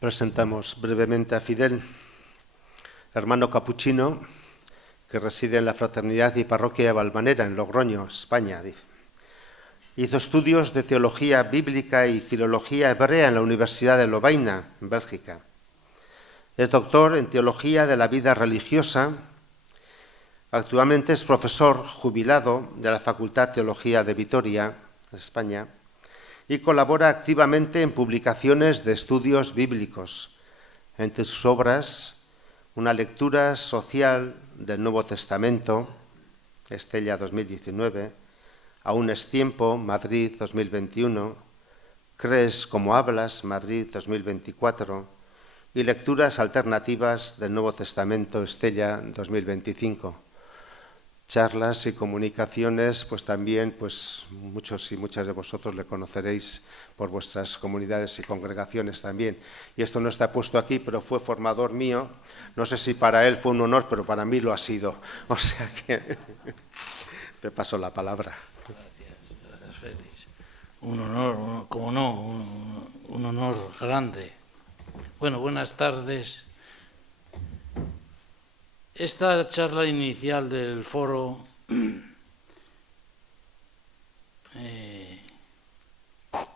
Presentamos brevemente a Fidel, hermano capuchino que reside en la Fraternidad y Parroquia de Valvanera, en Logroño, España. Hizo estudios de teología bíblica y filología hebrea en la Universidad de Lovaina, en Bélgica. Es doctor en teología de la vida religiosa. Actualmente es profesor jubilado de la Facultad de Teología de Vitoria, España, y colabora activamente en publicaciones de estudios bíblicos. Entre sus obras, una lectura social del Nuevo Testamento, Estella 2019, Aún es tiempo, Madrid 2021, Crees como hablas, Madrid 2024, y lecturas alternativas del Nuevo Testamento, Estella 2025. Charlas y comunicaciones, pues también muchos y muchas de vosotros le conoceréis por vuestras comunidades y congregaciones también. Y esto no está puesto aquí, pero fue formador mío. No sé si para él fue un honor, pero para mí lo ha sido. O sea que te paso la palabra. Gracias, Félix. Un honor, como no, un honor grande. Bueno, buenas tardes. Esta charla inicial del foro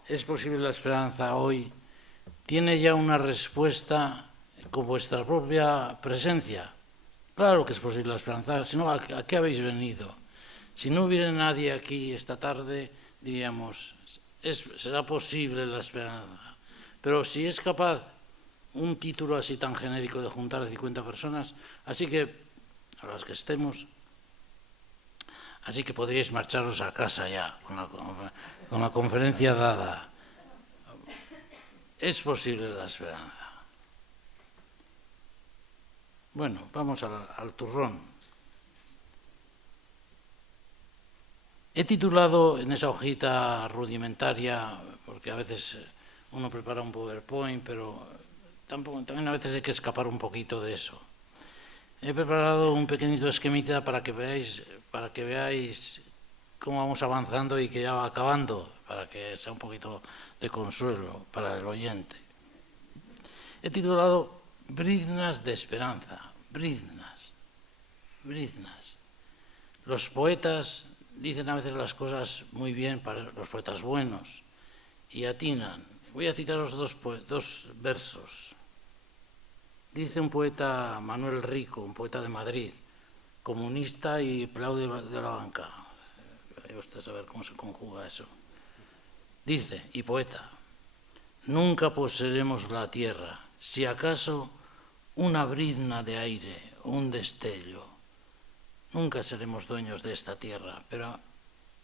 ¿es posible la esperanza hoy? Tiene ya una respuesta con vuestra propia presencia. Claro que es posible la esperanza, si no, ¿a qué habéis venido? Si no hubiera nadie aquí esta tarde, diríamos, será posible la esperanza. Pero si es capaz un título así tan genérico de juntar a 50 personas, así que, a las que estemos, así que podríais marcharos a casa ya, con la conferencia dada. Es posible la esperanza. Bueno, vamos al turrón. He titulado en esa hojita rudimentaria, porque a veces uno prepara un PowerPoint, pero también a veces hay que escapar un poquito de eso. He preparado un pequeñito esquemita para que veáis cómo vamos avanzando y que ya va acabando, para que sea un poquito de consuelo para el oyente. He titulado Briznas de esperanza, briznas. Los poetas dicen a veces las cosas muy bien, para los poetas buenos, y atinan. Voy a citaros dos versos. Dice un poeta, Manuel Rico, un poeta de Madrid, comunista y empleado de la banca. Vaya usted a saber cómo se conjuga eso. Dice, y poeta, nunca poseeremos la tierra, si acaso una brizna de aire o un destello. Nunca seremos dueños de esta tierra, pero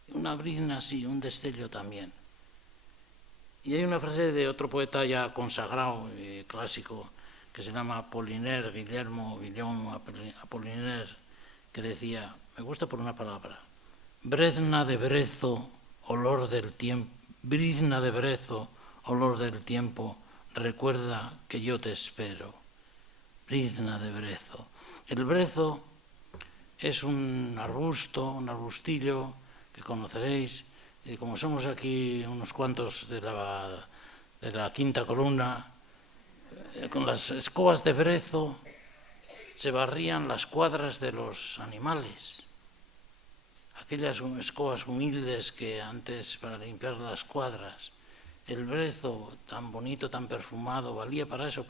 una brizna sí, un destello también. Y hay una frase de otro poeta ya consagrado, clásico, que se llama Guillermo Apollinaire, que decía, me gusta por una palabra, brizna de brezo, olor del tiempo, recuerda que yo te espero. Brizna de brezo. El brezo es un arbustillo que conoceréis, y como somos aquí unos cuantos de la quinta columna, con las escobas de brezo se barrían las cuadras de los animales. Aquellas escobas humildes que antes para limpiar las cuadras. El brezo tan bonito, tan perfumado, valía para eso,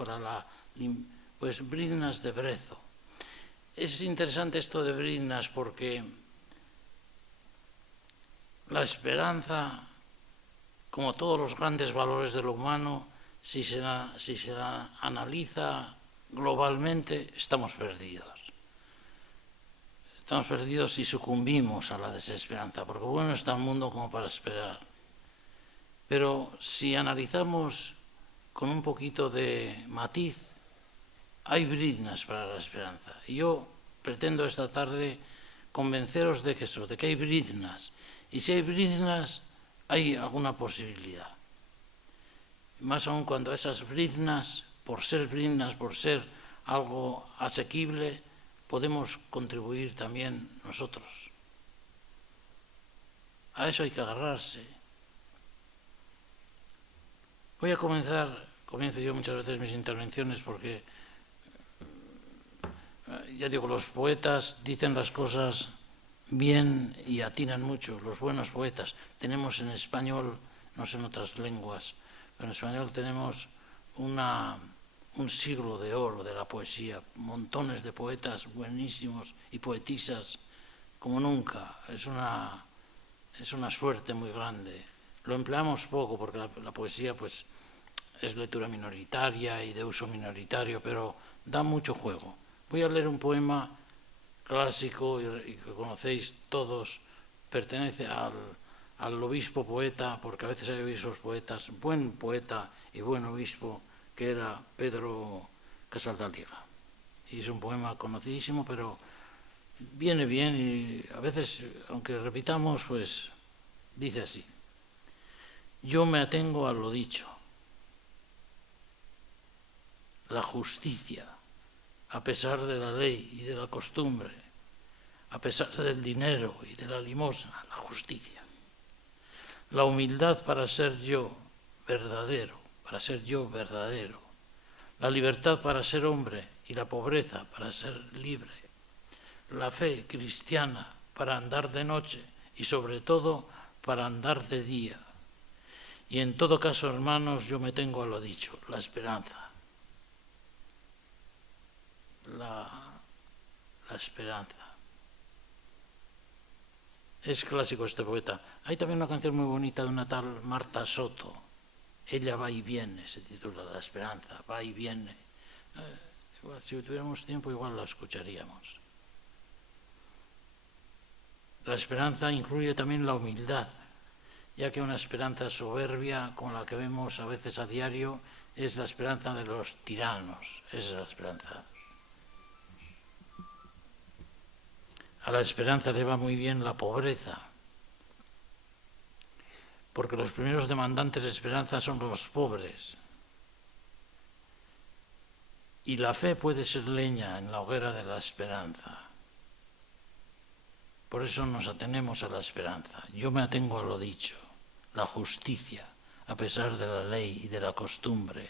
pues briznas de brezo. Es interesante esto de briznas porque la esperanza, como todos los grandes valores de lo humano, si se la analiza globalmente, estamos perdidos. Estamos perdidos si sucumbimos a la desesperanza, porque bueno está el mundo como para esperar. Pero si analizamos con un poquito de matiz, hay briznas para la esperanza. Y yo pretendo esta tarde convenceros de que hay briznas. Y si hay briznas, hay alguna posibilidad. Más aún cuando esas briznas, por ser algo asequible, podemos contribuir también nosotros. A eso hay que agarrarse. Voy a comenzar comienzo yo muchas veces mis intervenciones porque, ya digo, los poetas dicen las cosas bien y atinan mucho, los buenos poetas. Tenemos en español, no sé en otras lenguas, pero en español tenemos un siglo de oro de la poesía, montones de poetas buenísimos y poetisas como nunca. Es una suerte muy grande. Lo empleamos poco porque la poesía pues es lectura minoritaria y de uso minoritario, pero da mucho juego. Voy a leer un poema clásico y que conocéis todos, pertenece al obispo poeta, porque a veces hay obispos poetas, buen poeta y buen obispo, que era Pedro Casaldaliga. Y es un poema conocidísimo, pero viene bien y a veces, aunque repitamos, pues dice así: yo me atengo a lo dicho, la justicia, a pesar de la ley y de la costumbre, a pesar del dinero y de la limosna, la justicia. La humildad para ser yo verdadero, la libertad para ser hombre y la pobreza para ser libre, la fe cristiana para andar de noche y sobre todo para andar de día. Y en todo caso, hermanos, yo me tengo a lo dicho, la esperanza. La esperanza. Es clásico este poeta. Hay también una canción muy bonita de una tal Marta Soto. Ella va y viene, se titula La esperanza, va y viene. Igual, si tuviéramos tiempo, igual la escucharíamos. La esperanza incluye también la humildad, ya que una esperanza soberbia, como la que vemos a veces a diario, es la esperanza de los tiranos. Esa es la esperanza. A la esperanza le va muy bien la pobreza, porque los primeros demandantes de esperanza son los pobres. Y la fe puede ser leña en la hoguera de la esperanza. Por eso nos atenemos a la esperanza. Yo me atengo a lo dicho, la justicia, a pesar de la ley y de la costumbre,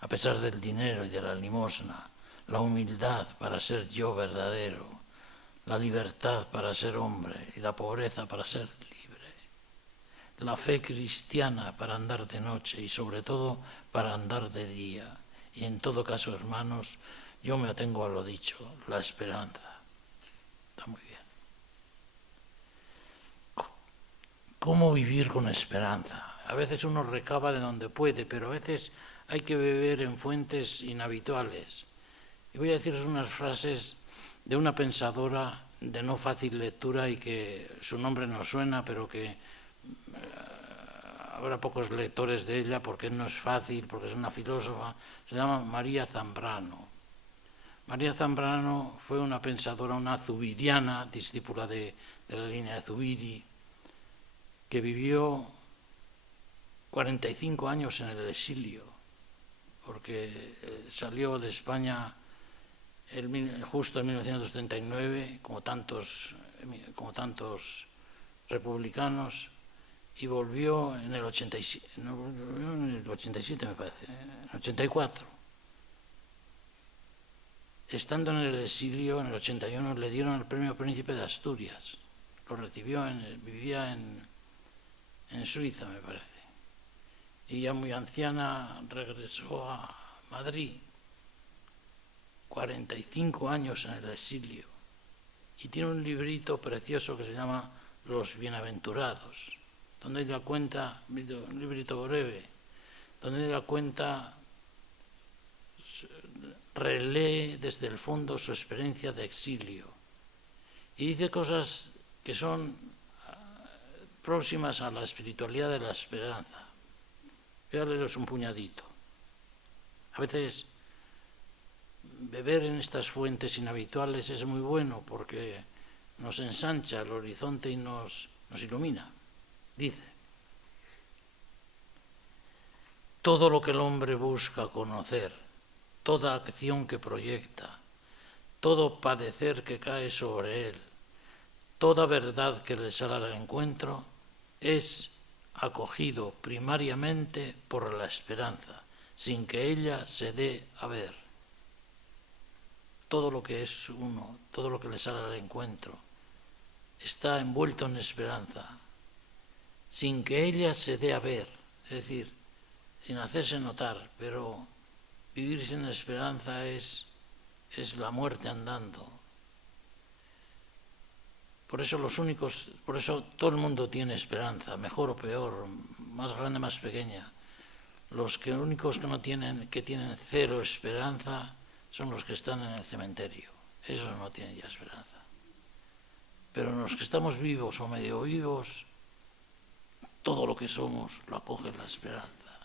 a pesar del dinero y de la limosna, la humildad para ser yo verdadero, la libertad para ser hombre y la pobreza para ser libre, la fe cristiana para andar de noche y sobre todo para andar de día. Y en todo caso, hermanos, yo me atengo a lo dicho, la esperanza. Está muy bien. ¿Cómo vivir con esperanza? A veces uno recaba de donde puede, pero a veces hay que beber en fuentes inhabituales. Y voy a deciros unas frases de una pensadora de no fácil lectura y que su nombre no suena, pero que habrá pocos lectores de ella porque no es fácil, porque es una filósofa. Se llama María Zambrano. María Zambrano fue una pensadora, una zubiriana, discípula de la línea de Zubiri, que vivió 45 años en el exilio, porque salió de España justo en 1939, como tantos republicanos, y volvió en el 87, me parece, en el 84. Estando en el exilio, en el 81, le dieron el premio Príncipe de Asturias. Lo recibió, vivía en Suiza, me parece. Y ya muy anciana regresó a Madrid. 45 años en el exilio. Y tiene un librito precioso que se llama Los Bienaventurados, donde ella cuenta, un librito breve, donde ella cuenta, relee desde el fondo su experiencia de exilio. Y dice cosas que son próximas a la espiritualidad de la esperanza. Voy a leeros un puñadito. A veces beber en estas fuentes inhabituales es muy bueno porque nos ensancha el horizonte y nos ilumina. Dice: todo lo que el hombre busca conocer, toda acción que proyecta, todo padecer que cae sobre él, toda verdad que le sale al encuentro, es acogido primariamente por la esperanza, sin que ella se dé a ver. Todo lo que es uno, todo lo que le sale al encuentro, está envuelto en esperanza, sin que ella se dé a ver, es decir, sin hacerse notar, pero vivir sin esperanza es la muerte andando. Por eso todo el mundo tiene esperanza, mejor o peor, más grande, más pequeña. Los únicos que tienen cero esperanza son los que están en el cementerio. Esos no tienen ya esperanza. Pero los que estamos vivos o medio vivos, todo lo que somos lo acoge la esperanza,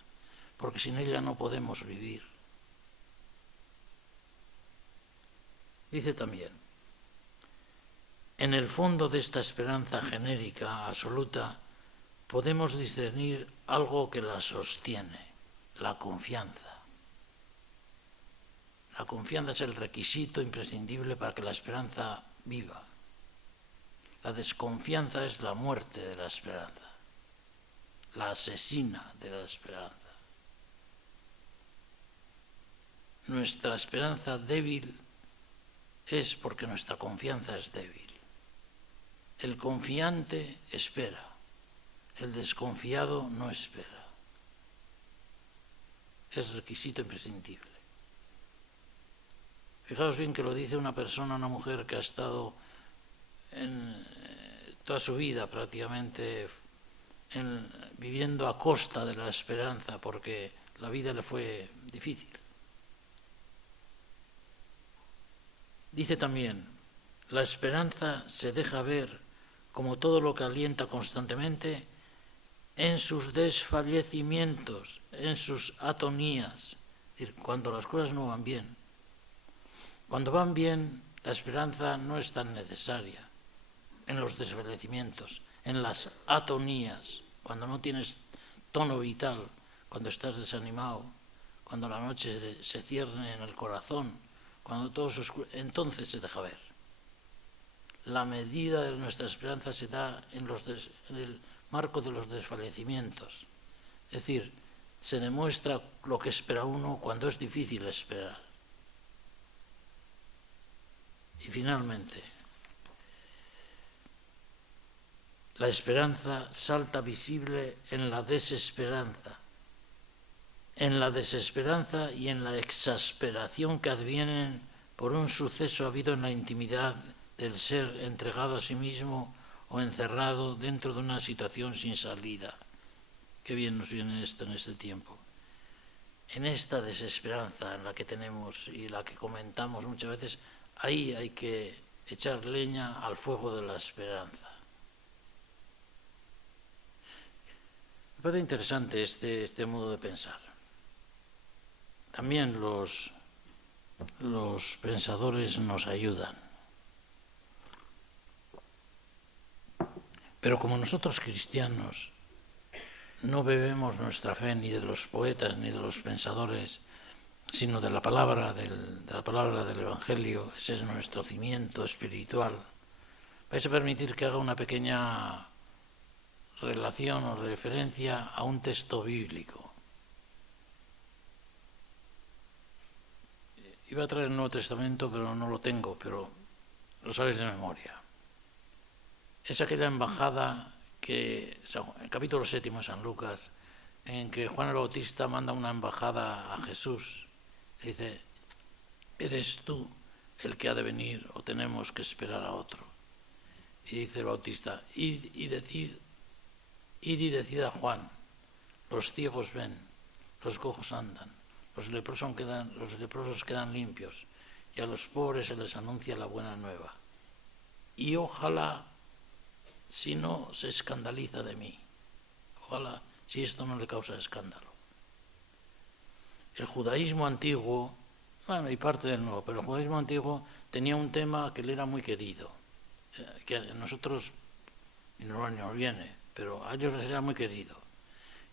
porque sin ella no podemos vivir. Dice también, en el fondo de esta esperanza genérica, absoluta, podemos discernir algo que la sostiene, la confianza. La confianza es el requisito imprescindible para que la esperanza viva. La desconfianza es la muerte de la esperanza, la asesina de la esperanza. Nuestra esperanza débil es porque nuestra confianza es débil. El confiante espera, el desconfiado no espera. Es requisito imprescindible. Fijaos bien que lo dice una mujer que ha estado toda su vida prácticamente viviendo a costa de la esperanza, porque la vida le fue difícil. Dice también, la esperanza se deja ver como todo lo que alienta constantemente en sus desfallecimientos, en sus atonías, es decir, cuando las cosas no van bien. Cuando van bien, la esperanza no es tan necesaria. En los desfallecimientos, en las atonías, cuando no tienes tono vital, cuando estás desanimado, cuando la noche se cierne en el corazón, cuando todo se oscurece, entonces se deja ver. La medida de nuestra esperanza se da en el marco de los desfallecimientos. Es decir, se demuestra lo que espera uno cuando es difícil esperar. Y finalmente, la esperanza salta visible en la desesperanza y en la exasperación que advienen por un suceso habido en la intimidad del ser entregado a sí mismo o encerrado dentro de una situación sin salida. Qué bien nos viene esto en este tiempo. En esta desesperanza en la que tenemos y la que comentamos muchas veces, ahí hay que echar leña al fuego de la esperanza. Me parece interesante este modo de pensar. También los pensadores nos ayudan. Pero como nosotros cristianos no bebemos nuestra fe ni de los poetas ni de los pensadores, sino de la palabra del Evangelio, ese es nuestro cimiento espiritual, vais a permitir que haga una pequeña relación o referencia a un texto bíblico. Iba a traer el Nuevo Testamento, pero no lo tengo, pero lo sabéis de memoria. Es aquella embajada que, el capítulo 7 de San Lucas, en que Juan el Bautista manda una embajada a Jesús. Le dice, ¿eres tú el que ha de venir o tenemos que esperar a otro? Y dice el Bautista, id y decid a Juan, los ciegos ven, los cojos andan, los leprosos quedan limpios, y a los pobres se les anuncia la buena nueva. Y ojalá si no se escandaliza de mí, ojalá si esto no le causa escándalo. El judaísmo antiguo, bueno, y parte del nuevo, pero el judaísmo antiguo tenía un tema que le era muy querido, que a nosotros no nos viene, pero a ellos les era muy querido.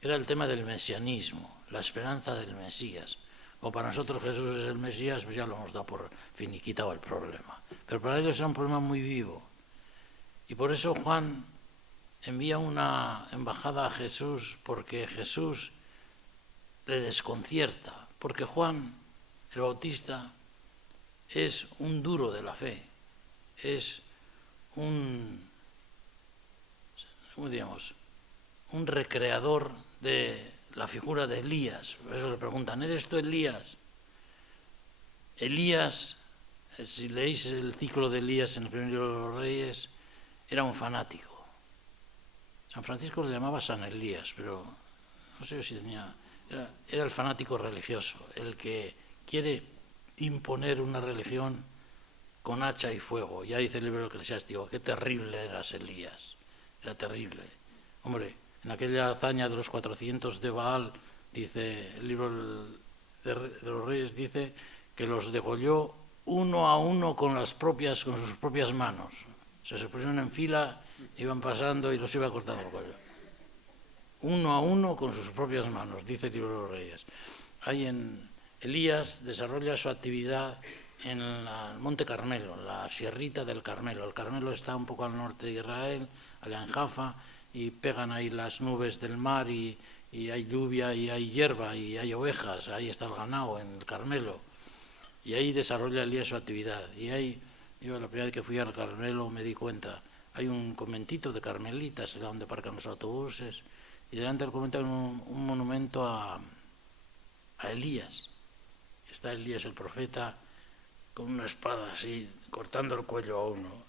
Era el tema del mesianismo, la esperanza del Mesías. Como para nosotros Jesús es el Mesías, pues ya lo hemos dado por finiquitado el problema. Pero para ellos era un problema muy vivo. Y por eso Juan envía una embajada a Jesús, porque Jesús le desconcierta, porque Juan el Bautista es un duro de la fe, es un, ¿cómo diríamos?, un recreador de la figura de Elías. Por eso le preguntan, ¿eres tú Elías? Elías, si leéis el ciclo de Elías en el primer libro de los Reyes, era un fanático. San Francisco le llamaba San Elías, pero no sé si tenía... Era el fanático religioso, el que quiere imponer una religión con hacha y fuego. Ya dice el libro eclesiástico, qué terrible eras Elías, era terrible. Hombre, en aquella hazaña de los 400 de Baal, dice el libro de los Reyes, dice que los degolló uno a uno con sus propias manos. O sea, se pusieron en fila, iban pasando y los iba cortando el cuello. Uno a uno con sus propias manos, dice el libro de los Reyes. Elías desarrolla su actividad en el Monte Carmelo, la sierrita del Carmelo. El Carmelo está un poco al norte de Israel, allá en Jaffa, y pegan ahí las nubes del mar y hay lluvia y hay hierba y hay ovejas, ahí está el ganado en el Carmelo. Y ahí desarrolla Elías su actividad. Y ahí, yo la primera vez que fui al Carmelo me di cuenta, hay un conventito de carmelitas donde aparcan los autobuses, y delante del convento hay un monumento a Elías. Está Elías el profeta con una espada así, cortando el cuello a uno.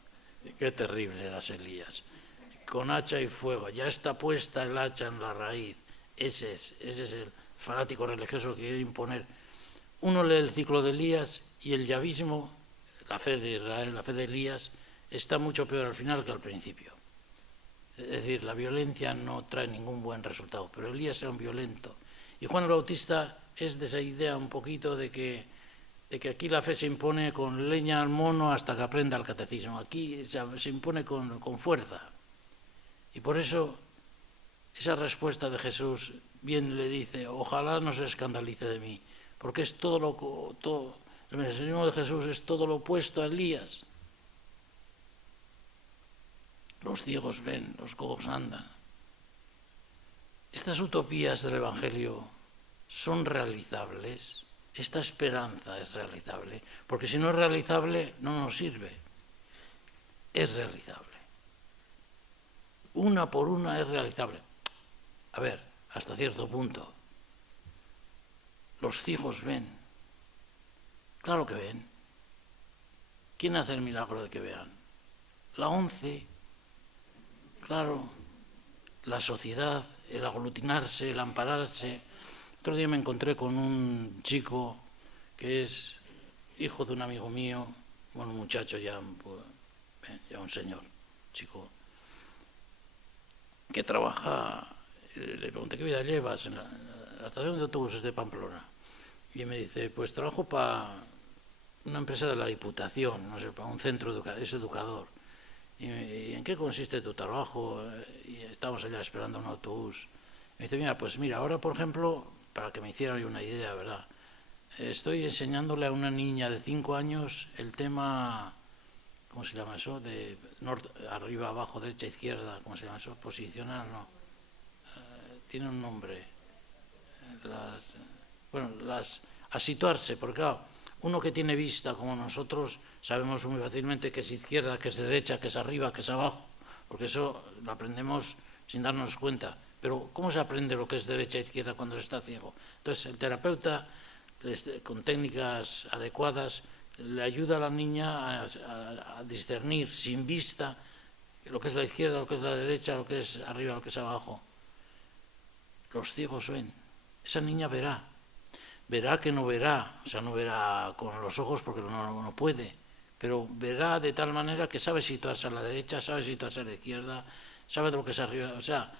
Qué terrible eras Elías. Con hacha y fuego, ya está puesta el hacha en la raíz. Ese es el fanático religioso que quiere imponer. Uno lee el ciclo de Elías y el yavismo, la fe de Israel, la fe de Elías, está mucho peor al final que al principio. Es decir, la violencia no trae ningún buen resultado, pero Elías era un violento. Y Juan el Bautista es de esa idea un poquito de que aquí la fe se impone con leña al mono hasta que aprenda el catecismo. Aquí se impone con fuerza. Y por eso esa respuesta de Jesús bien le dice, ojalá no se escandalice de mí, porque es el mensajerismo de Jesús es todo lo opuesto a Elías. Los ciegos ven, los cojos andan. Estas utopías del Evangelio son realizables. Esta esperanza es realizable, porque si no es realizable no nos sirve. Es realizable. Una por una es realizable. A ver, hasta cierto punto. Los ciegos ven. Claro que ven. ¿Quién hace el milagro de que vean? La ONCE. Claro, la sociedad, el aglutinarse, el ampararse. Otro día me encontré con un chico que es hijo de un amigo mío, bueno, un muchacho ya un señor, chico, que trabaja, le pregunté qué vida llevas en la estación de autobuses de Pamplona. Y me dice, pues trabajo para una empresa de la Diputación, no sé, para un centro, es educador. ¿Y en qué consiste tu trabajo? Y estamos allá esperando un autobús. Me dice, mira, ahora por ejemplo, para que me hicieran una idea, ¿verdad? Estoy enseñándole a una niña de 5 años el tema, ¿cómo se llama eso? De arriba, abajo, derecha, izquierda, ¿cómo se llama eso? Posicional, no. Tiene un nombre. A situarse, porque claro, uno que tiene vista como nosotros sabemos muy fácilmente que es izquierda, que es derecha, que es arriba, que es abajo, porque eso lo aprendemos sin darnos cuenta. Pero ¿cómo se aprende lo que es derecha e izquierda cuando se está ciego? Entonces el terapeuta, con técnicas adecuadas, le ayuda a la niña a discernir sin vista lo que es la izquierda, lo que es la derecha, lo que es arriba, lo que es abajo. Los ciegos ven. Esa niña verá que no verá, o sea, no verá con los ojos porque no puede, pero verá de tal manera que sabe situarse a la derecha, sabe situarse a la izquierda, sabe de lo que es arriba, o sea,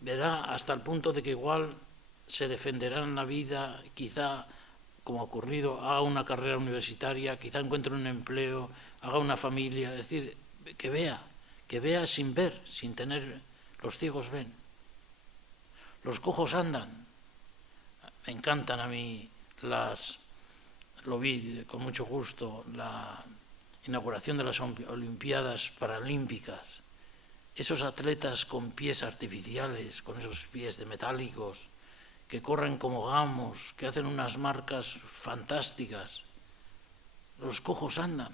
verá hasta el punto de que igual se defenderá en la vida, quizá, como ha ocurrido, haga una carrera universitaria, quizá encuentre un empleo, haga una familia, es decir, que vea sin ver, sin tener, los ciegos ven. Los cojos andan. Me encantan a mí lo vi con mucho gusto, la inauguración de las Olimpiadas Paralímpicas. Esos atletas con pies artificiales, con esos pies de metálicos, que corren como gamos, que hacen unas marcas fantásticas. Los cojos andan,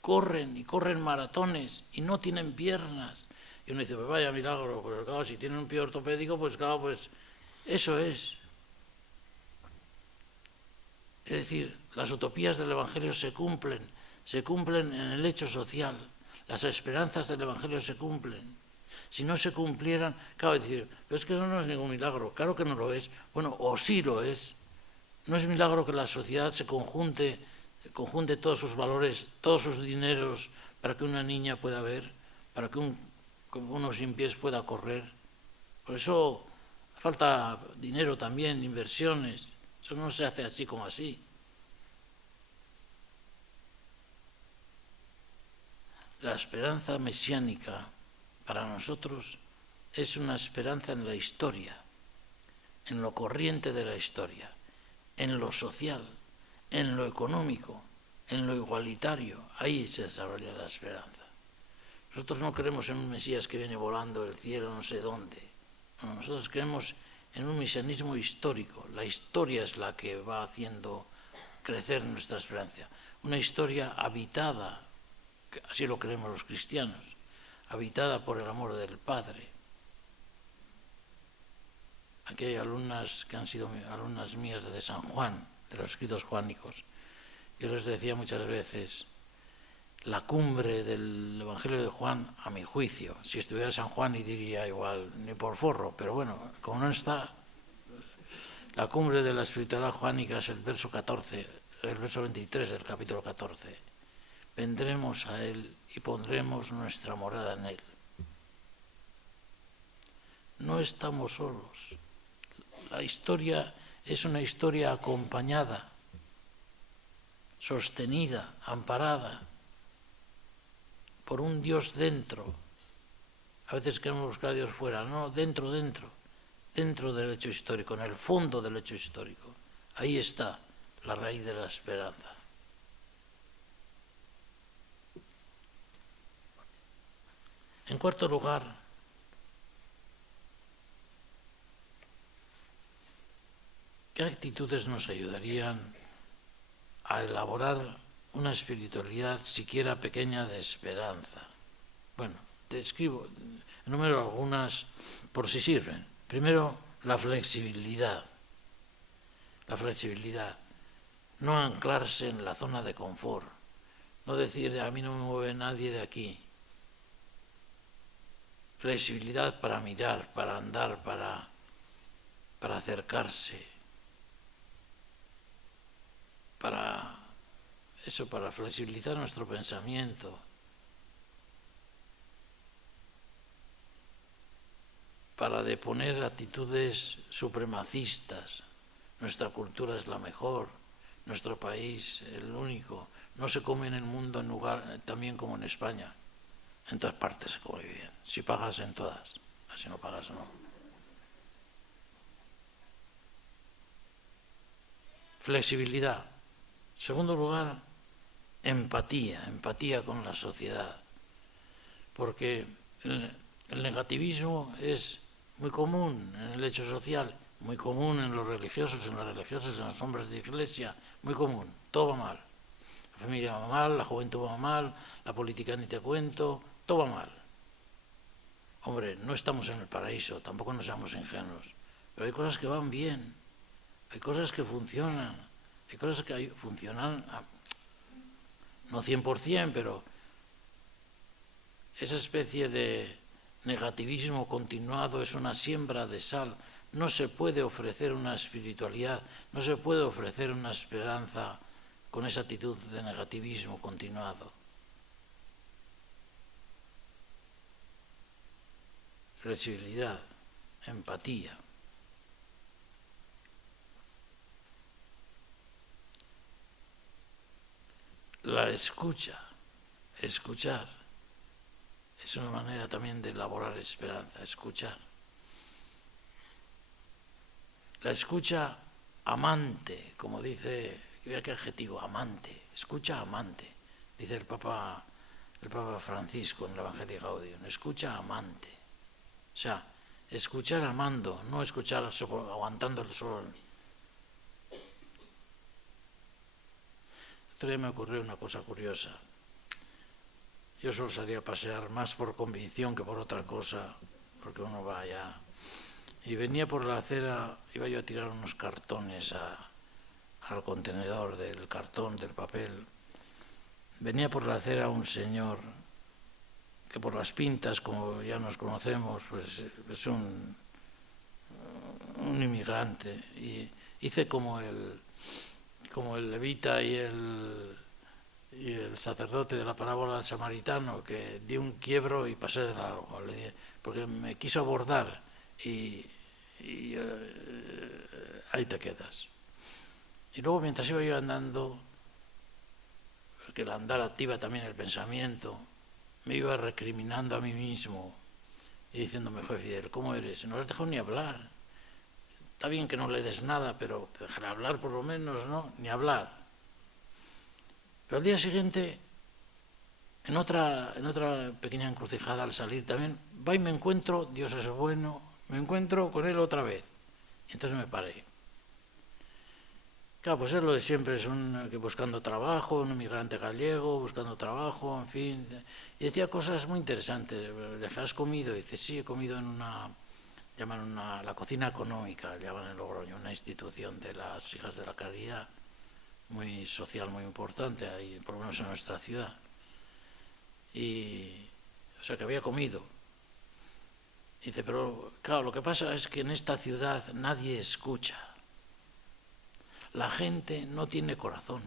corren y corren maratones y no tienen piernas. Y uno dice, pues vaya milagro, pues claro, si tienen un pie ortopédico, pues claro, pues eso es. Es decir, las utopías del Evangelio se cumplen en el hecho social. Las esperanzas del Evangelio se cumplen. Si no se cumplieran, claro, decir, pero es que eso no es ningún milagro. Claro que no lo es. Bueno, o sí lo es. No es milagro que la sociedad se conjunte todos sus valores, todos sus dineros, para que una niña pueda ver, para que uno sin pies pueda correr. Por eso falta dinero también, inversiones. Eso no se hace así como así. La esperanza mesiánica para nosotros es una esperanza en la historia, en lo corriente de la historia, en lo social, en lo económico, en lo igualitario. Ahí se desarrolla la esperanza. Nosotros no creemos en un Mesías que viene volando del cielo no sé dónde. No, nosotros creemos en un mesianismo histórico. La historia es la que va haciendo crecer nuestra esperanza. Una historia habitada, así lo creemos los cristianos, habitada por el amor del Padre. Aquí hay alumnas que han sido alumnas mías de San Juan, de los escritos juánicos. Yo les decía muchas veces, la cumbre del Evangelio de Juan, a mi juicio, si estuviera San Juan y diría igual, ni por forro, pero bueno, como no está, la cumbre de la espiritualidad juánica es el verso 14, el verso 23 del capítulo 14. Vendremos a Él y pondremos nuestra morada en Él. No estamos solos. La historia es una historia acompañada, sostenida, amparada por un Dios dentro. A veces queremos buscar a Dios fuera, no, dentro del hecho histórico, en el fondo del hecho histórico. Ahí está la raíz de la esperanza. En cuarto lugar, ¿qué actitudes nos ayudarían a elaborar una espiritualidad siquiera pequeña de esperanza? Bueno, te enumero algunas por si sirven. Primero, la flexibilidad. La flexibilidad. No anclarse en la zona de confort. No decir, a mí no me mueve nadie de aquí. Flexibilidad para mirar, para andar, para acercarse. Para flexibilizar nuestro pensamiento. Para deponer actitudes supremacistas. Nuestra cultura es la mejor, nuestro país el único. No se come en el mundo también como en España. En todas partes se come bien. Si pagas en todas, si no pagas no. Flexibilidad. Segundo lugar, empatía con la sociedad. Porque el negativismo es muy común en el hecho social, muy común en los religiosos, en los hombres de iglesia, muy común, todo va mal. La familia va mal, la juventud va mal, la política ni te cuento, todo va mal. Hombre, no estamos en el paraíso, tampoco nos seamos ingenuos, pero hay cosas que van bien, hay cosas que funcionan, hay cosas que funcionan, no 100%, pero esa especie de negativismo continuado es una siembra de sal. No se puede ofrecer una espiritualidad, no se puede ofrecer una esperanza con esa actitud de negativismo continuado. Flexibilidad, empatía. La escuchar. Es una manera también de elaborar esperanza, escuchar. La escucha amante, como dice, ¿qué adjetivo? Amante, escucha amante, dice el Papa Francisco en el Evangelio Gaudium, escucha amante. O sea, escuchar amando, no escuchar aguantando el sol. Otro día me ocurrió una cosa curiosa. Yo solo salía a pasear más por convicción que por otra cosa, porque uno va allá. Y venía por la acera, iba yo a tirar unos cartones al contenedor del cartón, del papel. Venía por la acera un señor que por las pintas, como ya nos conocemos, pues es un inmigrante. Y hice como el levita y el sacerdote de la parábola del samaritano, que di un quiebro y pasé de largo, porque me quiso abordar y ahí te quedas. Y luego mientras iba yo andando, porque el andar activa también el pensamiento, me iba recriminando a mí mismo y diciéndome: joder, Fidel, ¿cómo eres? No has dejado ni hablar. Está bien que no le des nada, pero déjale hablar por lo menos, ¿no? Ni hablar. Pero al día siguiente, en otra pequeña encrucijada al salir también, va y me encuentro, Dios es bueno, me encuentro con él otra vez. Y entonces me paré. Claro, pues es lo de siempre, es que buscando trabajo, un inmigrante gallego, buscando trabajo, en fin. Y decía cosas muy interesantes. ¿Le has comido? Y dice: sí, he comido en la cocina económica, llaman en Logroño, una institución de las Hijas de la Caridad, muy social, muy importante, ahí, por lo menos en nuestra ciudad. Y, o sea, que había comido. Dice: pero claro, lo que pasa es que en esta ciudad nadie escucha. La gente no tiene corazón.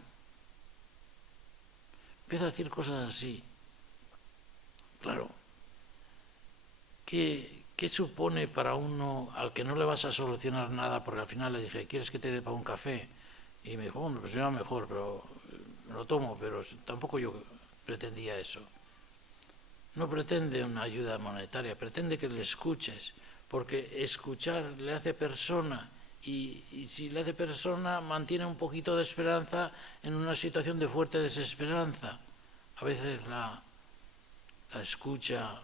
Empieza a decir cosas así. Claro, ¿qué supone para uno al que no le vas a solucionar nada? Porque al final le dije: ¿quieres que te dé para un café? Y me dijo: bueno, pues yo mejor, pero me lo tomo, pero tampoco yo pretendía eso. No pretende una ayuda monetaria, pretende que le escuches, porque escuchar le hace persona. Y si le hace persona, mantiene un poquito de esperanza en una situación de fuerte desesperanza. A veces la escucha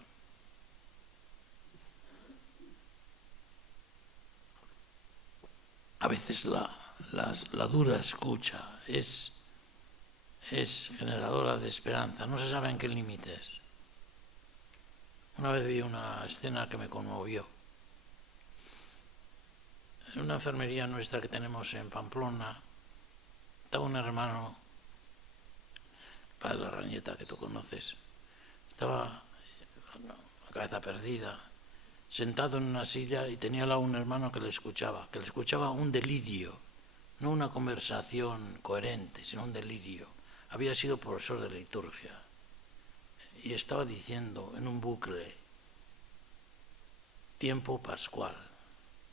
a veces la dura escucha es generadora de esperanza, no se sabe en qué límites. Una vez vi una escena que me conmovió. En una enfermería nuestra que tenemos en Pamplona, estaba un hermano, padre Larrañeta, que tú conoces, estaba la cabeza perdida, sentado en una silla, y tenía al lado un hermano que le escuchaba un delirio, no una conversación coherente, sino un delirio. Había sido profesor de liturgia y estaba diciendo en un bucle: tiempo pascual,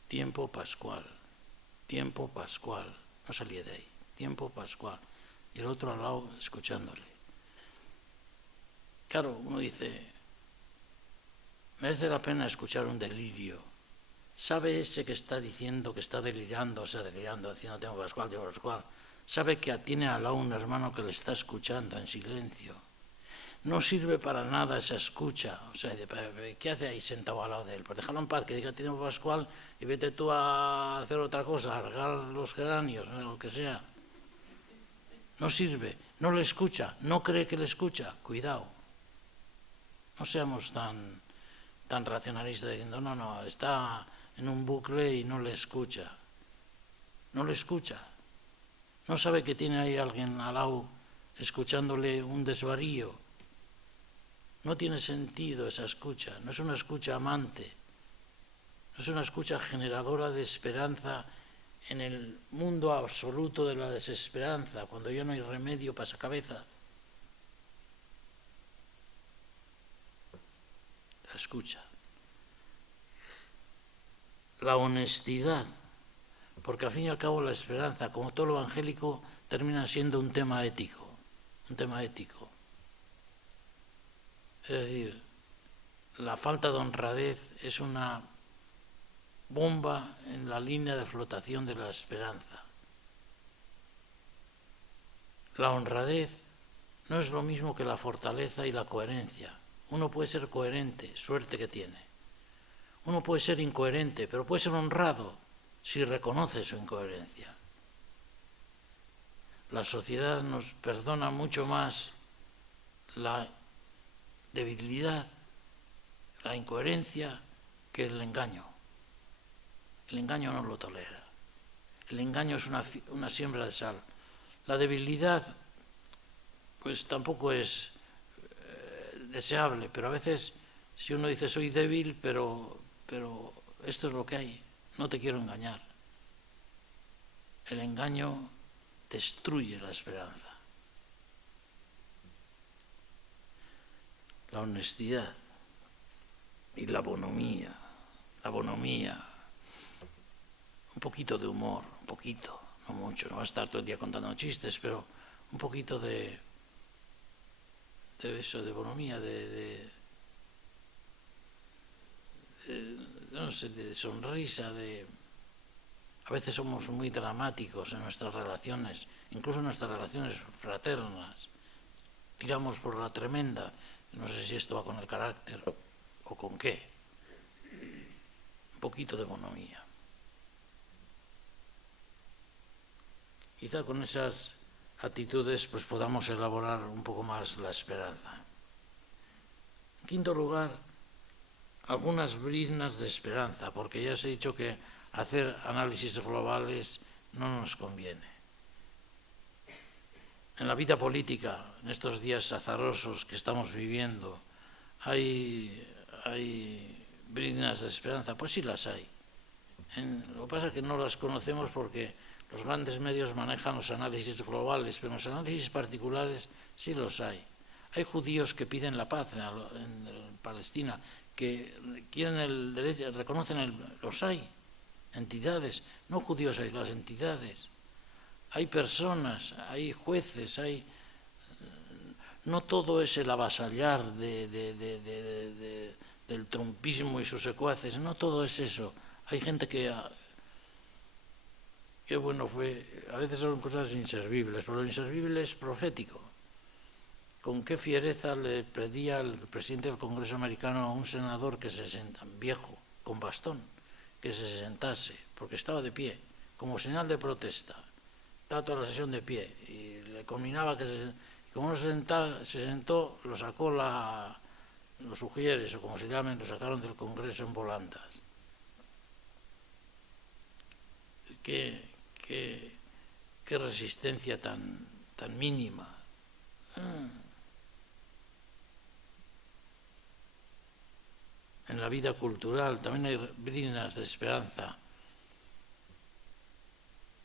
tiempo pascual, tiempo pascual. No salía de ahí, tiempo pascual. Y el otro al lado escuchándole. Claro, uno dice: merece la pena escuchar un delirio. ¿Sabe ese que está diciendo que está delirando, diciendo tiempo pascual, tiempo pascual? Sabe que tiene al lado un hermano que le está escuchando en silencio. No sirve para nada esa escucha. O sea, ¿qué hace ahí sentado al lado de él? Pues déjalo en paz, que diga tiempo pascual y vete tú a hacer otra cosa, a regar los geranios, lo que sea. No sirve, no le escucha, no cree que le escucha. Cuidado. No seamos tan racionalistas diciendo: no, está en un bucle y no le escucha. No le escucha. No sabe que tiene ahí alguien al lado escuchándole un desvarío. No tiene sentido esa escucha, no es una escucha amante, no es una escucha generadora de esperanza en el mundo absoluto de la desesperanza, cuando ya no hay remedio para esa cabeza. La escucha. La honestidad, porque al fin y al cabo la esperanza, como todo lo evangélico, termina siendo un tema ético, Es decir, la falta de honradez es una bomba en la línea de flotación de la esperanza. La honradez no es lo mismo que la fortaleza y la coherencia. Uno puede ser coherente, suerte que tiene. Uno puede ser incoherente, pero puede ser honrado si reconoce su incoherencia. La sociedad nos perdona mucho más la debilidad, la incoherencia, que el engaño. El engaño no lo tolera. El engaño es una siembra de sal. La debilidad, pues tampoco es deseable, pero a veces si uno dice soy débil, pero esto es lo que hay, no te quiero engañar. El engaño destruye la esperanza. La honestidad y la bonomía, un poquito de humor, un poquito, no mucho, no va a estar todo el día contando chistes, pero un poquito de eso, de bonomía, no sé, de sonrisa, a veces somos muy dramáticos en nuestras relaciones, incluso en nuestras relaciones fraternas. Tiramos por la tremenda, no sé si esto va con el carácter o con qué. Un poquito de bonomía. Quizá con esas actitudes pues podamos elaborar un poco más la esperanza. En quinto lugar, algunas briznas de esperanza, porque ya os he dicho que hacer análisis globales no nos conviene. En la vida política, en estos días azarosos que estamos viviendo, ¿hay briznas de esperanza? Pues sí las hay. Lo que pasa es que no las conocemos porque los grandes medios manejan los análisis globales, pero en los análisis particulares sí los hay. Hay judíos que piden la paz en Palestina, que quieren el derecho, los hay, entidades, no judíos aislados, entidades. Hay personas, hay jueces, no todo es el avasallar del trumpismo y sus secuaces, no todo es eso. Hay gente que bueno fue, a veces son cosas inservibles, pero lo inservible es profético. Con qué fiereza le pedía el presidente del Congreso americano a un senador que se sentase, viejo, con bastón, que se sentase, porque estaba de pie, como señal de protesta. Estaba toda la sesión de pie y le combinaba que como no se sentó, lo sacó los ujieres, o como se llamen, lo sacaron del Congreso en volandas. Qué resistencia tan mínima. En la vida cultural también hay briznas de esperanza.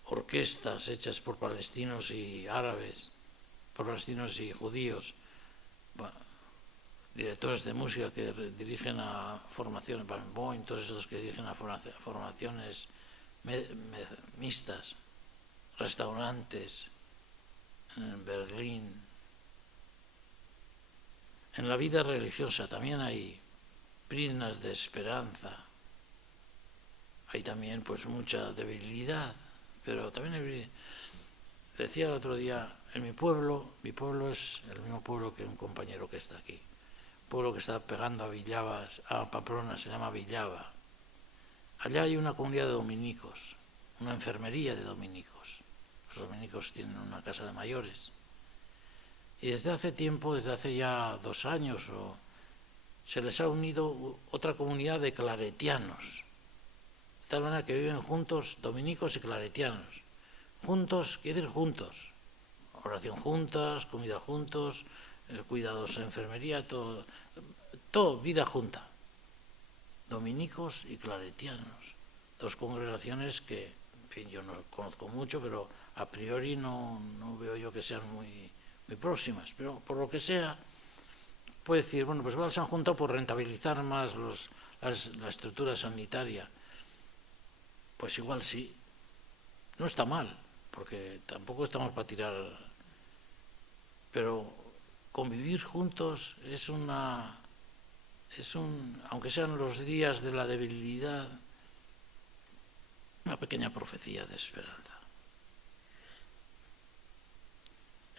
Orquestas hechas por palestinos y árabes, por palestinos y judíos, directores de música que dirigen a formaciones, Barenboim, todos esos que dirigen a formaciones mixtas, restaurantes en Berlín. En la vida religiosa también hay briznas de esperanza. Hay también pues mucha debilidad, pero también decía el otro día, en mi pueblo es el mismo pueblo que un compañero que está aquí, pueblo que está pegando a Pamplona, se llama Villava. Allá hay una comunidad de dominicos, una enfermería de dominicos. Los dominicos tienen una casa de mayores. Y desde hace tiempo, desde hace ya 2 años, se les ha unido otra comunidad de claretianos. De tal manera que viven juntos dominicos y claretianos. Juntos quiere decir juntos. Oración juntas, comida juntos, cuidados en enfermería, todo vida junta. Dominicos y claretianos. 2 congregaciones que, en fin, yo no conozco mucho, pero a priori no veo yo que sean muy próximas. Pero por lo que sea, puede decir, bueno, pues igual se han juntado por rentabilizar más la estructura sanitaria. Pues igual sí. No está mal, porque tampoco estamos para tirar. Pero convivir juntos aunque sean los días de la debilidad, una pequeña profecía de esperanza.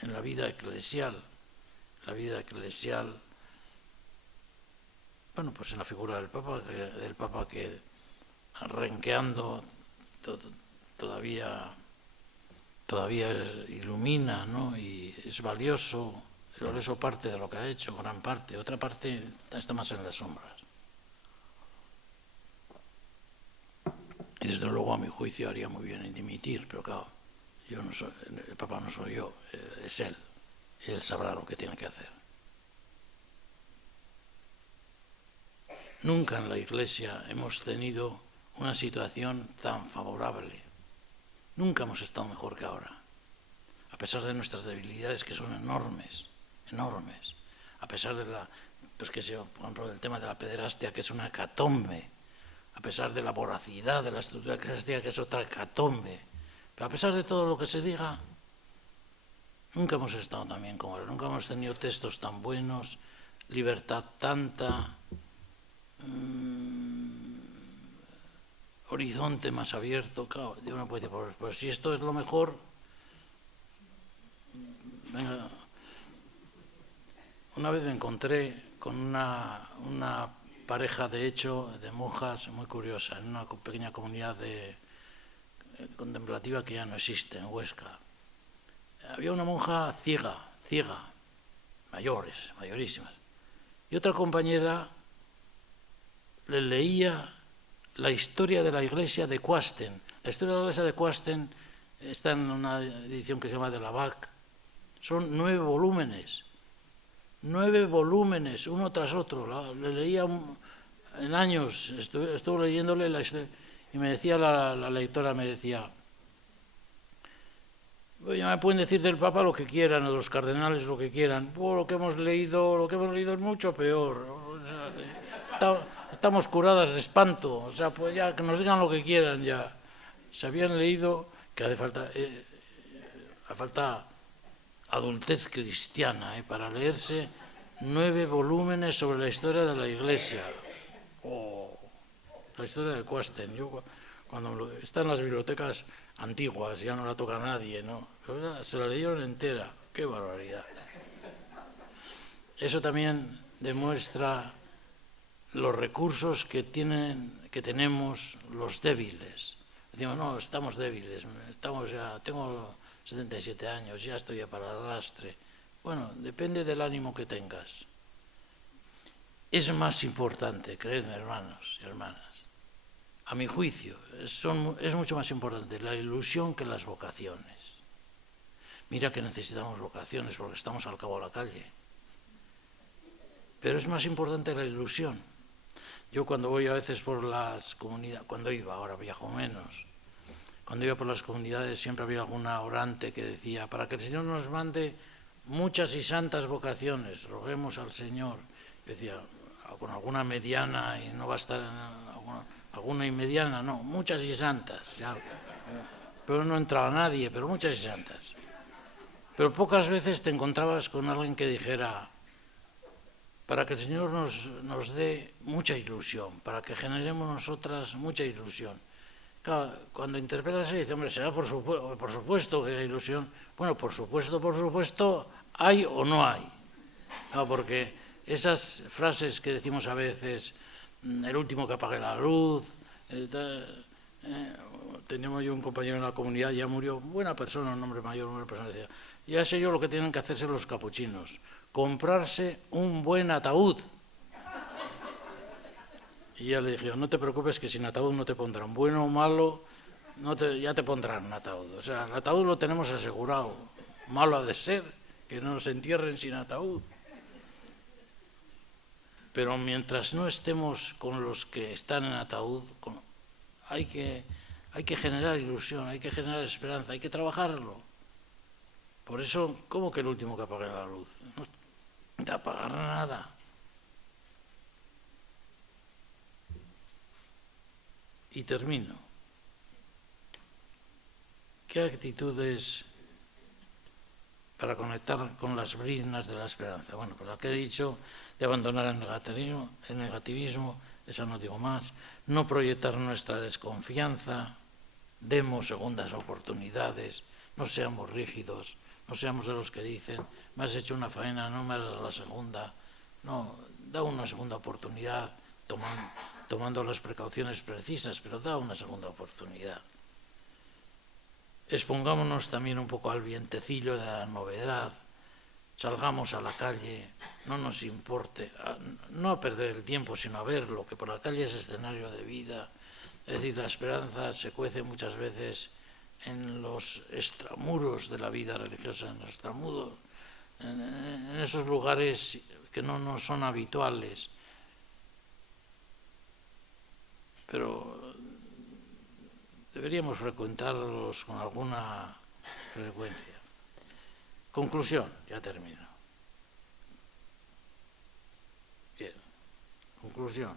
En la vida eclesial Bueno, pues en la figura del Papa que renqueando todavía ilumina, ¿no? Y es valioso, eso parte de lo que ha hecho, gran parte, otra parte está más en las sombras. Y desde luego, a mi juicio, haría muy bien en dimitir, pero claro, yo no soy, el Papa no soy yo, es él. Él sabrá lo que tiene que hacer. Nunca en la Iglesia hemos tenido una situación tan favorable. Nunca hemos estado mejor que ahora. A pesar de nuestras debilidades, que son enormes, enormes. A pesar de por ejemplo, del tema de la pederastia, que es una hecatombe. A pesar de la voracidad de la estructura eclesiástica, que es otra hecatombe. Pero a pesar de todo lo que se diga, nunca hemos estado tan bien como ahora. Nunca hemos tenido textos tan buenos, libertad tanta, horizonte más abierto. Claro, uno puede decir, pues si esto es lo mejor, venga. Una vez me encontré con una pareja, de hecho, de monjas muy curiosa, en una pequeña comunidad contemplativa que ya no existe, en Huesca. Había una monja ciega, mayorísimas. Y otra compañera le leía la historia de la iglesia de Cuasten. La historia de la iglesia de Cuasten está en una edición que se llama de la BAC. Son 9 volúmenes. 9 volúmenes, uno tras otro. Le leía en años, estuve leyéndole la historia, y me decía la lectora, me decía, ya me pueden decir del Papa lo que quieran, o de los cardenales lo que quieran, lo que hemos leído es mucho peor. O sea, estamos curadas de espanto, o sea, pues ya que nos digan lo que quieran ya. Se habían leído, que hace falta adultez cristiana, para leerse 9 volúmenes sobre la historia de la Iglesia. La historia de Cuasten. Yo, cuando está en las bibliotecas antiguas, ya no la toca nadie, ¿no? Pero se la leyeron entera. ¡Qué barbaridad! Eso también demuestra los recursos que tenemos los débiles. Decimos, no, estamos débiles, tengo 77 años, ya estoy ya para el arrastre. Bueno, depende del ánimo que tengas. Es más importante, creedme, hermanos y hermanas, a mi juicio, es mucho más importante la ilusión que las vocaciones. Mira que necesitamos vocaciones porque estamos al cabo de la calle. Pero es más importante la ilusión. Yo cuando voy a veces por las comunidades, ahora viajo menos, cuando iba por las comunidades siempre había alguna orante que decía, para que el Señor nos mande muchas y santas vocaciones, roguemos al Señor. Yo decía, con alguna mediana, y no va a estar alguna y mediana, no, muchas y santas. Ya. Pero no entraba nadie, pero muchas y santas. Pero pocas veces te encontrabas con alguien que dijera, para que el Señor nos dé mucha ilusión, para que generemos nosotras mucha ilusión. Claro, cuando interpelas se dice, hombre, será por supuesto que hay ilusión. Bueno, por supuesto, hay o no hay. Claro, porque esas frases que decimos a veces, el último que apague la luz, teníamos yo un compañero en la comunidad, ya murió, buena persona, un hombre mayor, una persona, decía, ya sé yo lo que tienen que hacerse los capuchinos, comprarse un buen ataúd. Y ya le dije, no te preocupes que sin ataúd no te pondrán, bueno o malo, ya te pondrán un ataúd. O sea, el ataúd lo tenemos asegurado, malo ha de ser que no nos entierren sin ataúd. Pero mientras no estemos con los que están en ataúd, hay que generar ilusión, hay que generar esperanza, hay que trabajarlo. Por eso, ¿cómo que el último que apague la luz? No te apagar nada. Y termino. ¿Qué actitudes para conectar con las briznas de la esperanza? Bueno, pues la que he dicho, de abandonar el negativismo, eso no digo más, no proyectar nuestra desconfianza, demos segundas oportunidades, no seamos rígidos, no seamos de los que dicen, me has hecho una faena, no me hagas la segunda, no, da una segunda oportunidad tomando las precauciones precisas, pero da una segunda oportunidad. Expongámonos también un poco al vientecillo de la novedad, salgamos a la calle, no nos importe, no a perder el tiempo, sino a verlo, que por la calle es escenario de vida. Es decir, la esperanza se cuece muchas veces en los extramuros de la vida religiosa, en los extramuros, en esos lugares que no nos son habituales, pero deberíamos frecuentarlos con alguna frecuencia. Conclusión, ya termino. Bien, conclusión.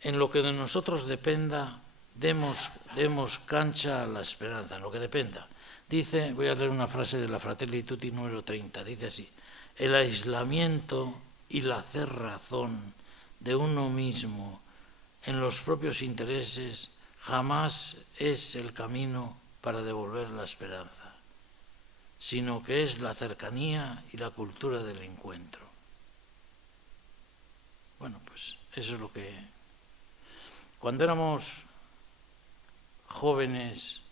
En lo que de nosotros dependa, demos cancha a la esperanza, en lo que dependa. Dice, voy a leer una frase de la Fratelli Tutti número 30, dice así: el aislamiento y la cerrazón de uno mismo en los propios intereses jamás es el camino para devolver la esperanza, sino que es la cercanía y la cultura del encuentro. Bueno, pues eso es lo que... Cuando éramos jóvenes,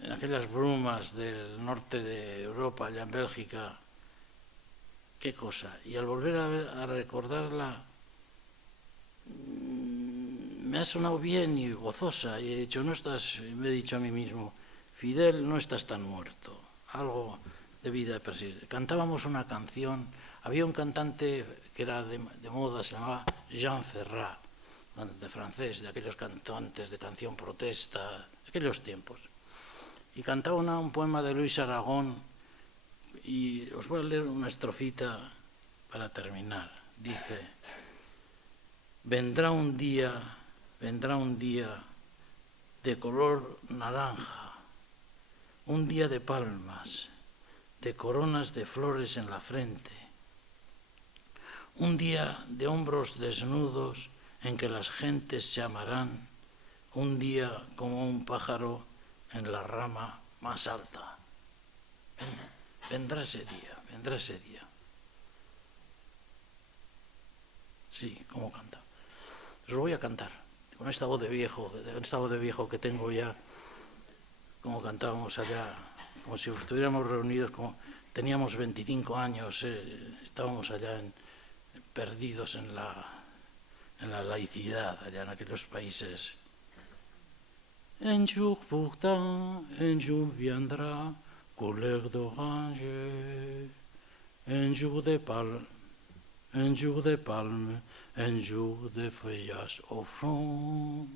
en aquellas brumas del norte de Europa, allá en Bélgica, qué cosa. Y al volver a recordarla, me ha sonado bien y gozosa. Y he dicho, me he dicho a mí mismo, Fidel, no estás tan muerto. Algo de vida de persistir. Cantábamos una canción, había un cantante que era de moda, se llamaba Jean Ferrat, de francés, de aquellos cantantes de canción protesta, de aquellos tiempos. Y cantaba un poema de Luis Aragón, y os voy a leer una estrofita para terminar. Dice: vendrá un día de color naranja, un día de palmas, de coronas de flores en la frente, un día de hombros desnudos en que las gentes se amarán, un día como un pájaro en la rama más alta. Vendrá ese día. Sí, ¿cómo canta? Os lo voy a cantar, con esta voz de viejo que tengo ya, como cantábamos allá, como si estuviéramos reunidos, como teníamos 25 años, estábamos allá perdidos en la laicidad, allá en aquellos países. Un jour pourtant, un jour viendra, couleur d'orange, un jour de palme, un jour de feuillage au front,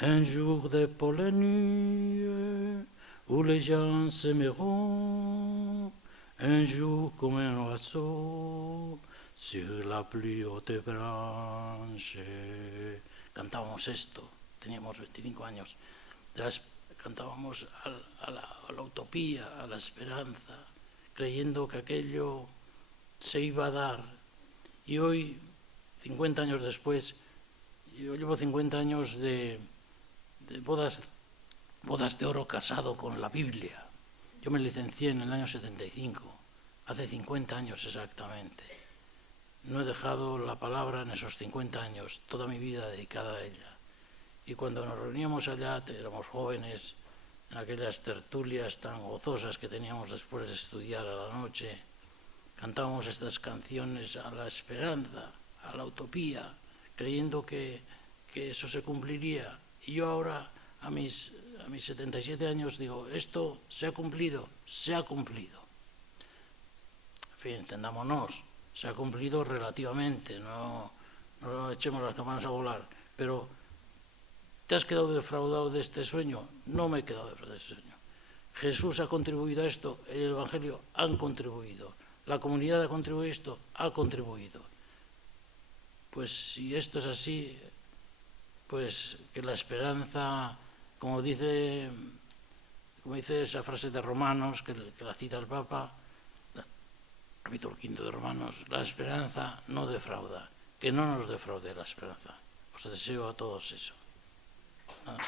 un jour de pollen nuit, où les gens s'aimeront, un jour comme un oiseau sur la plus haute branche. Cantábamos esto, teníamos 25 años. Cantábamos a la utopía, a la esperanza, creyendo que aquello se iba a dar. Y hoy, 50 años después, yo llevo 50 años de bodas de oro casado con la Biblia. Yo me licencié en el año 75, hace 50 años exactamente. No he dejado la palabra en esos 50 años, toda mi vida dedicada a ella. Y cuando nos reuníamos allá, éramos jóvenes, en aquellas tertulias tan gozosas que teníamos después de estudiar a la noche, cantábamos estas canciones a la esperanza, a la utopía, creyendo que eso se cumpliría. Y yo ahora, a mis 77 años, digo, esto se ha cumplido. En fin, entendámonos, se ha cumplido relativamente, no echemos las campanas a volar, pero ¿te has quedado defraudado de este sueño? No me he quedado defraudado de este sueño. Jesús ha contribuido a esto, el Evangelio han contribuido, la comunidad ha contribuido a esto, ha contribuido. Pues si esto es así, pues que la esperanza, como dice esa frase de Romanos, que la cita el Papa, capítulo 5 de Romanos, la esperanza no defrauda, que no nos defraude la esperanza. Os deseo a todos eso. Nada.